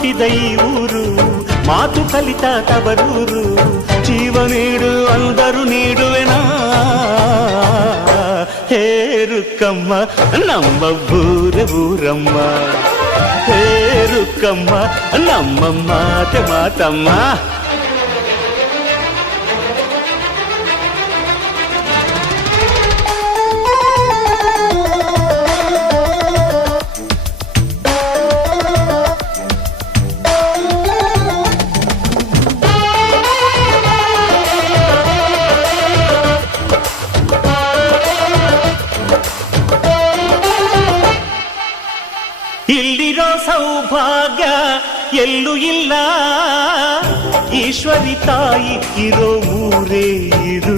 ಹುಟ್ಟಿದ ಈ ಊರು, ಮಾತು ಕಲಿತ ತವರೂರು. ಜೀವ ನೀಡು ಅಂದರು ನೀಡುವೆನಾ, ಹೇರುಕ್ಕಮ್ಮ ನಮ್ಮ ಊರಮ್ಮ, ಹೇರುಕ್ಕಮ್ಮ ನಮ್ಮ ಮಾತೆ ಮಾತಮ್ಮ. ಇಲ್ಲಿರೋ ಸೌಭಾಗ್ಯ ಎಲ್ಲೂ ಇಲ್ಲ, ಈಶ್ವರಿ ತಾಯಿ ಇರೋ ಊರೇ ಇದು.